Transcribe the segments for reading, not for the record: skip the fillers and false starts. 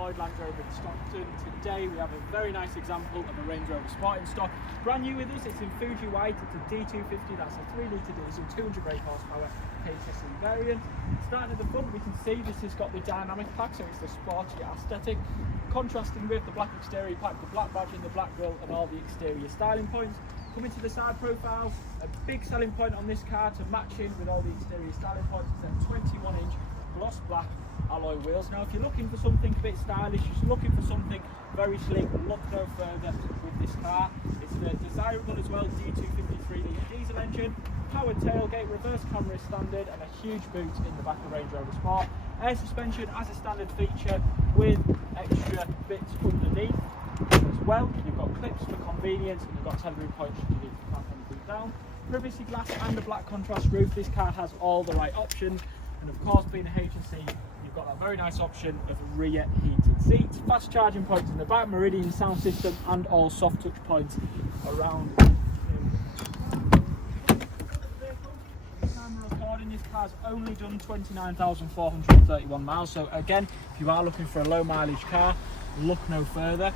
Lloyd Land Rover Stockton. Today we have a very nice example of a Range Rover Sport in stock. Brand new with us, it's in Fuji White, it's a D250, that's a 3 litre diesel, 200 brake horsepower HSE variant. Starting at the front, we can see this has got the dynamic pack, so it's the sporty aesthetic. Contrasting with the black exterior pack, the black badge and the black grille and all the exterior styling points. Coming to the side profile, a big selling point on this car to match in with all the exterior styling points is a 21-inch gloss black alloy wheels. Now if you're looking for something a bit stylish, you're looking for something very sleek, look no further with this car. It's the desirable as well D250 3-litre diesel engine, powered tailgate, reverse camera is standard, and a huge boot in the back of Range Rover Sport. Air suspension as a standard feature with extra bits underneath as well. You've got clips for convenience and you've got tethering points should you need to clamp anything down. Privacy glass and a black contrast roof. This car has all the right options, and of course being a HSE, you've got that very nice option of rear heated seats, fast charging points in the back, Meridian Sound system, and all soft touch points around. This car's only done 29,431 miles, so again, if you are looking for a low mileage car, look no further.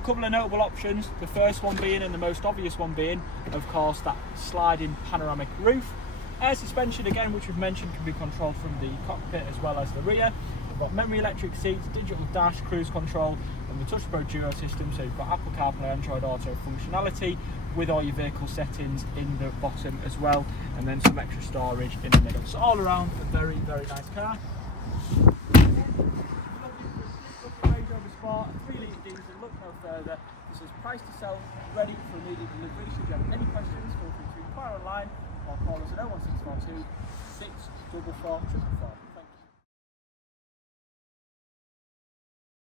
A couple of notable options, the first one being, and the most obvious one being, of course, that sliding panoramic roof. Air suspension again, which we've mentioned, can be controlled from the cockpit as well as the rear. We've got memory electric seats, digital dash, cruise control, and the Touch Pro Duo system, so you've got Apple CarPlay, Android Auto functionality with all your vehicle settings in the bottom as well, and then some extra storage in the middle. So all around a very, very nice car. Range Rover Sport, 3 litre diesel, look no further. This is priced to sell, ready for immediate delivery. Should you have any questions, feel free to inquire online or call us at 01642 644 444.